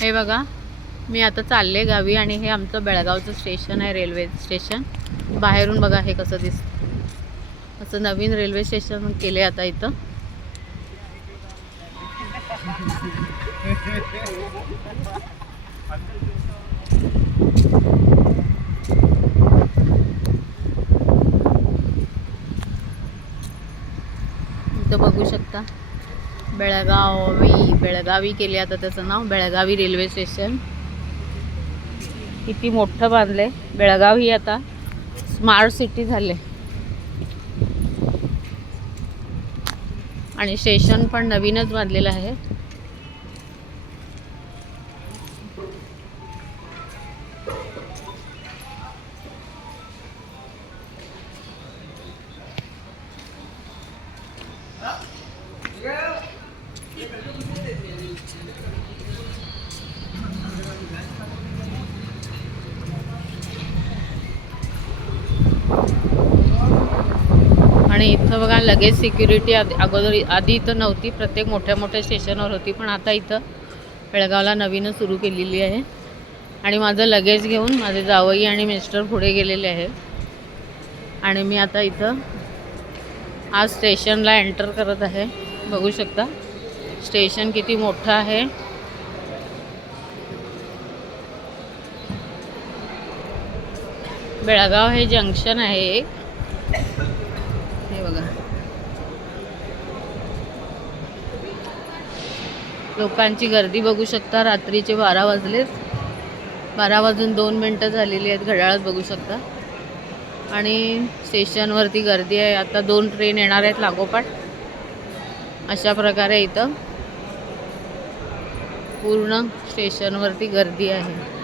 हे बघा, मी आता चालले गावी आणि हे आमचं बेळगावचं स्टेशन आहे, रेल्वे स्टेशन. बाहेरून बघा हे कसं दिसतं. असं नवीन रेल्वे स्टेशन केले आता इथं. इथं बघू शकता बेळगावी केले आता त्याचं नाव, बेळगावी रेल्वे स्टेशन. किती मोठं बांधलंय. बेळगाव ही आता स्मार्ट सिटी झाले आणि स्टेशन पण नवीनच बांधलेलं आहे. आणि इथं बघा लगेच सिक्युरिटी अगोदर आधी इथं नव्हती, प्रत्येक मोठ्या स्टेशनवर होती, पण आता इथं बेळगावला नवीनच सुरू केलेली आहे. आणि माझं लगेज घेऊन माझे जावई आणि मिस्टर पुढे गेलेले आहेत आणि मी आता इथं आज स्टेशनला एंटर करत आहे. बघू शकता स्टेशन किती मोठं आहे. बेळगाव हे जंक्शन आहे एक. हे बघा, लोकांची गर्दी बघू शकता. रात्रीचे 12 वाजलेत, 12 वाजून 2 मिनटं झालेली आहेत घड्याळात बघू शकता. आणि स्टेशनवरती गर्दी आहे. आता 2 ट्रेन येणार आहेत लागोपाठ. अशा प्रकारे इथं पूर्ण स्टेशनवरती गर्दी आहे.